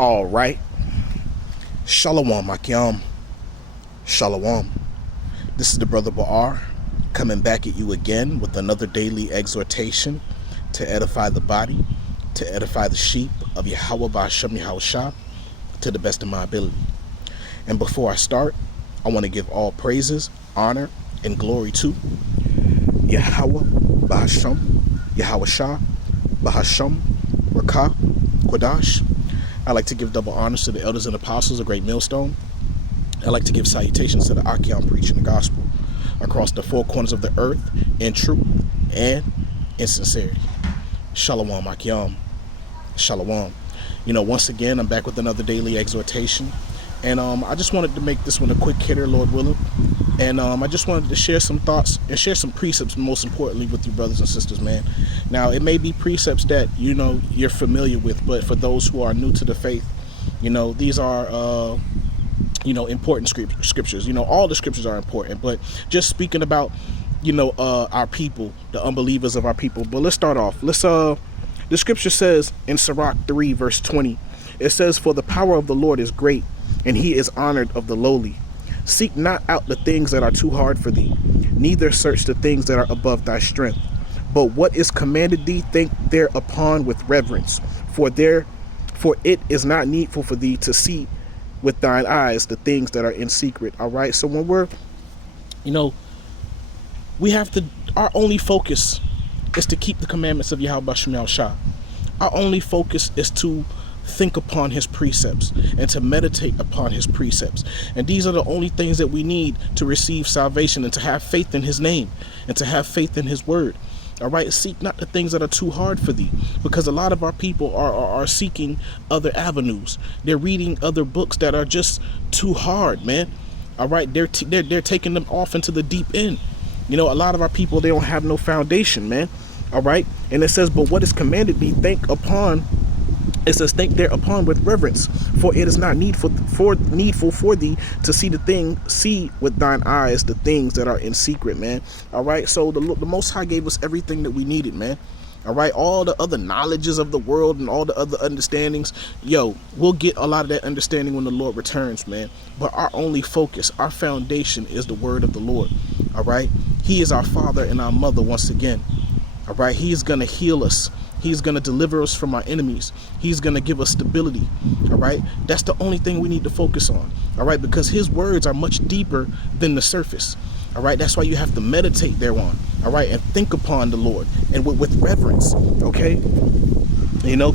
All right. Shalom, Akyam. Shalom. This is the Brother Ba'ar coming back at you again with another daily exhortation to edify the body, to edify the sheep of Yahweh Ba'ashem Yahushua to the best of my ability. And before I start, I want to give all praises, honor, and glory to Yahweh Ba'ashem Yahushua Ba'ashem Rakah Quadash. I like to give double honors to the elders and apostles of Great Millstone. I like to give salutations to the Akyam preaching the gospel across the four corners of the earth in truth and in sincerity. Shalom, Akyam. Shalom. Once again, I'm back with another daily exhortation. And I just wanted to make this one a quick hitter, Lord willing. And I just wanted to share some thoughts and share some precepts, most importantly, with you brothers and sisters, man. Now, it may be precepts that, you're familiar with, but for those who are new to the faith, these are, important scriptures. All the scriptures are important, but just speaking about, our people, the unbelievers of our people. But let's start off. The scripture says in Sirach 3, verse 20, it says, "For the power of the Lord is great, and he is honored of the lowly. Seek not out the things that are too hard for thee, neither search the things that are above thy strength. But what is commanded thee, think thereupon with reverence. For it is not needful for thee to see with thine eyes the things that are in secret." All right. So when we're, we have to, our only focus is to keep the commandments of Yahweh Ba'ashem Yahushua. Our only focus is to think upon his precepts and to meditate upon his precepts. And these are the only things that we need to receive salvation and to have faith in his name and to have faith in his word. All right. Seek not the things that are too hard for thee, because a lot of our people are seeking other avenues. They're reading other books that are just too hard, man. All right. They're taking them off into the deep end. A lot of our people, they don't have no foundation, man. All right. And it says, "But what is commanded thee, think thereupon with reverence, for it is not needful for thee to see with thine eyes the things that are in secret," man. All right. So the Most High gave us everything that we needed, man. All right. All the other knowledges of the world and all the other understandings, we'll get a lot of that understanding when the Lord returns, man. But our only focus, our foundation is the word of the Lord. All right. He is our father and our mother once again. All right. He's going to heal us. He's going to deliver us from our enemies. He's going to give us stability. All right. That's the only thing we need to focus on. All right. Because his words are much deeper than the surface. All right. That's why you have to meditate thereon. All right. And think upon the Lord and with reverence. Okay.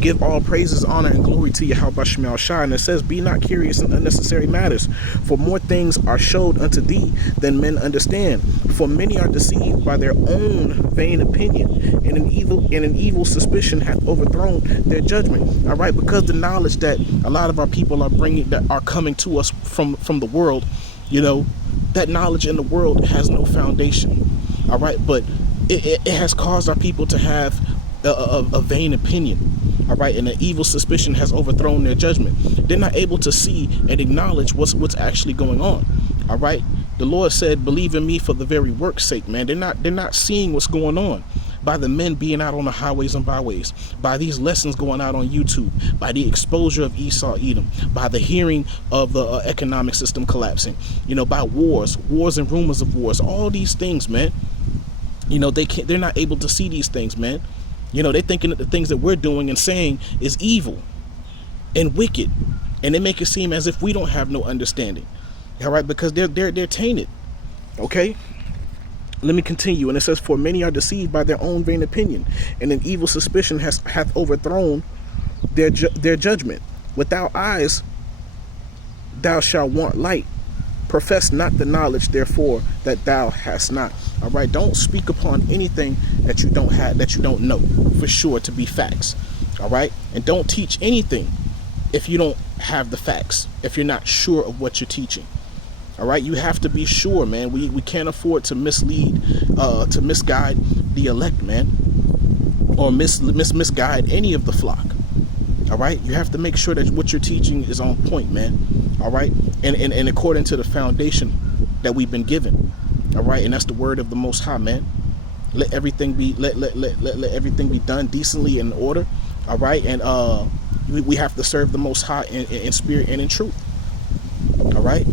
Give all praises, honor, and glory to Yahweh Ba'ashem Yahushua. And it says, "Be not curious in unnecessary matters, for more things are showed unto thee than men understand. For many are deceived by their own vain opinion, and an evil suspicion hath overthrown their judgment." All right, because the knowledge that a lot of our people are bringing, that are coming to us from the world, that knowledge in the world has no foundation. All right, but it has caused our people to have a vain opinion. All right, and an evil suspicion has overthrown their judgment. They're not able to see and acknowledge what's actually going on. All right, the Lord said, "Believe in me for the very work's sake," man. They're not seeing what's going on by the men being out on the highways and byways, by these lessons going out on YouTube, by the exposure of Esau Edom, by the hearing of the economic system collapsing, by wars and rumors of wars, all these things, man. They're not able to see these things, man. They're thinking that the things that we're doing and saying is evil and wicked, and they make it seem as if we don't have no understanding. All right, because they're tainted. Okay, let me continue. And it says, "For many are deceived by their own vain opinion, and an evil suspicion hath overthrown their judgment. Without eyes thou shalt want light. Profess not the knowledge, therefore, that thou hast not." All right. Don't speak upon anything that you don't know for sure to be facts. All right. And don't teach anything if you don't have the facts, if you're not sure of what you're teaching. All right. You have to be sure, man. We can't afford to mislead, to misguide the elect, man, or misguide any of the flock. All right. You have to make sure that what you're teaching is on point, man. All right. And according to the foundation that we've been given. All right. And that's the word of the Most High, man. Let everything be let everything be done decently and in order. All right. And We have to serve the Most High in spirit and in truth. All right.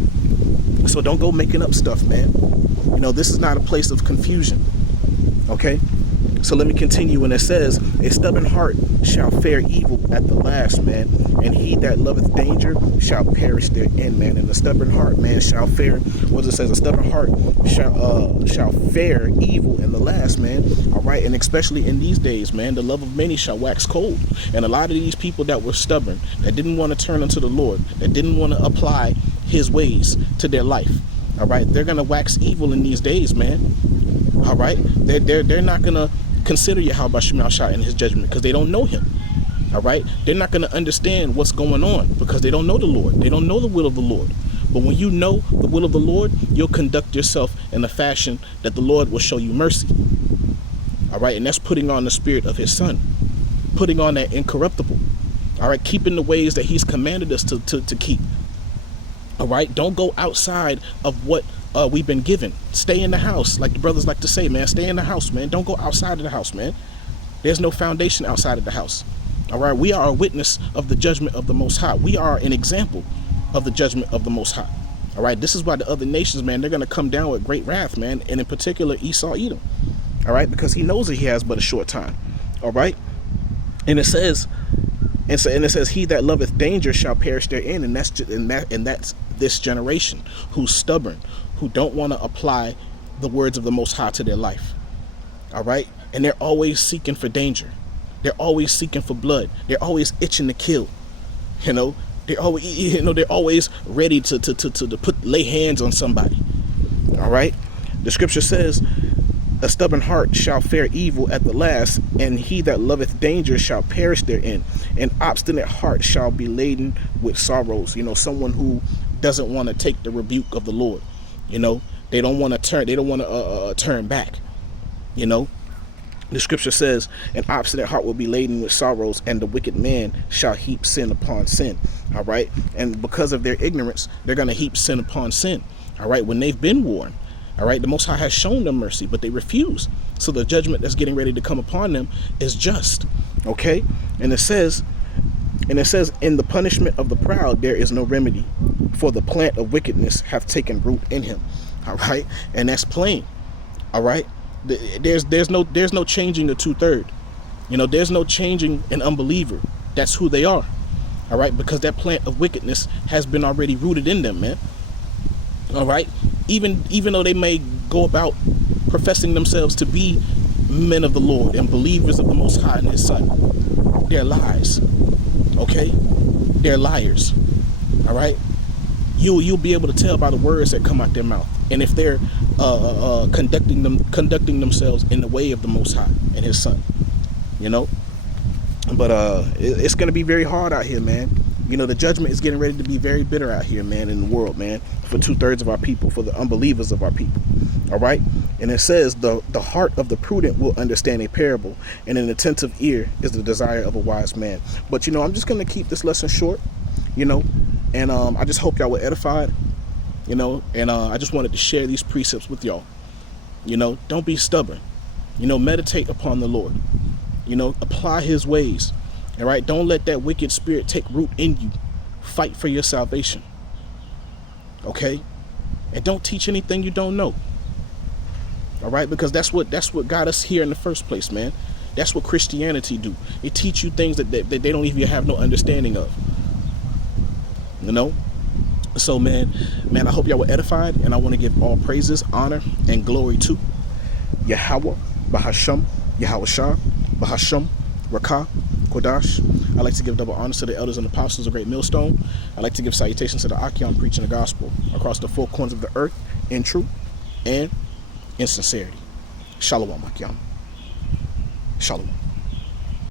So don't go making up stuff, man. You know, this is not a place of confusion. Okay. So let me continue. And it says, a stubborn heart shall fare evil at the last, man. And he that loveth danger shall perish therein, man. And the stubborn heart, man, shall fare, what it says, a stubborn heart shall fare evil in the last, man. All right. And especially in these days, man, the love of many shall wax cold. And a lot of these people that were stubborn, that didn't want to turn unto the Lord, that didn't want to apply his ways to their life. All right. They're going to wax evil in these days, man. All right. They're not going to consider Yahweh Shema Shah in his judgment because they don't know him. All right. They're not going to understand what's going on because they don't know the Lord. They don't know the will of the Lord. But when you know the will of the Lord, you'll conduct yourself in a fashion that the Lord will show you mercy. All right. And that's putting on the spirit of his son, putting on that incorruptible. All right. Keeping the ways that he's commanded us to keep. All right. Don't go outside of what we've been given. Stay in the house, like the brothers like to say, man. Stay in the house, man. Don't go outside of the house, man. There's no foundation outside of the house. All right. We are a witness of the judgment of the Most High. We are an example of the judgment of the Most High. All right. This is why the other nations, man, they're going to come down with great wrath, man. And in particular, Esau, Edom. All right. Because he knows that he has but a short time. All right. And it says, he that loveth danger shall perish therein. And that's this generation who's stubborn, who don't want to apply the words of the Most High to their life. All right. And they're always seeking for danger. They're always seeking for blood. They're always itching to kill. You know, they're always ready to lay hands on somebody. All right. The scripture says, a stubborn heart shall fare evil at the last, and he that loveth danger shall perish therein. An obstinate heart shall be laden with sorrows. You know, someone who doesn't want to take the rebuke of the Lord. You know, they don't want to turn. They don't want to turn back. You know, the scripture says, an obstinate heart will be laden with sorrows, and the wicked man shall heap sin upon sin. All right. And because of their ignorance, they're going to heap sin upon sin. All right. When they've been warned. All right. The Most High has shown them mercy, but they refuse. So the judgment that's getting ready to come upon them is just. OK. And it says, in the punishment of the proud, there is no remedy, for the plant of wickedness have taken root in him. All right. And that's plain. All right. There's no changing the 2/3. You know, there's no changing an unbeliever. That's who they are. All right. Because that plant of wickedness has been already rooted in them, man. All right. Even though they may go about professing themselves to be men of the Lord and believers of the Most High and his son, they're lies. Okay. They're liars. All right. You'll be able to tell by the words that come out their mouth, and if they're conducting themselves in the way of the Most High and his son. You know. But it's going to be very hard out here, man. You know, the judgment is getting ready to be very bitter out here, man, in the world, man, for 2/3 of our people, for the unbelievers of our people. All right. And it says the heart of the prudent will understand a parable, and an attentive ear is the desire of a wise man. But, you know, I'm just going to keep this lesson short, you know, and I just hope y'all were edified, you know, and I just wanted to share these precepts with y'all. You know, don't be stubborn. You know, meditate upon the Lord. You know, apply his ways. All right. Don't let that wicked spirit take root in you. Fight for your salvation. OK. And don't teach anything you don't know. All right. Because that's what got us here in the first place, man. That's what Christianity do. It teach you things that they don't even have no understanding of. You know. So, man, I hope y'all were edified. And I want to give all praises, honor, and glory to Yahweh, Bahasham, Yahweh Shah, Bahasham, Rakah, Kodash. I like to give double honors to the elders and apostles of Great Millstone. I like to give salutations to the Akim preaching the gospel across the four corners of the earth in truth and in sincerity. Shalom, Akim. Shalom.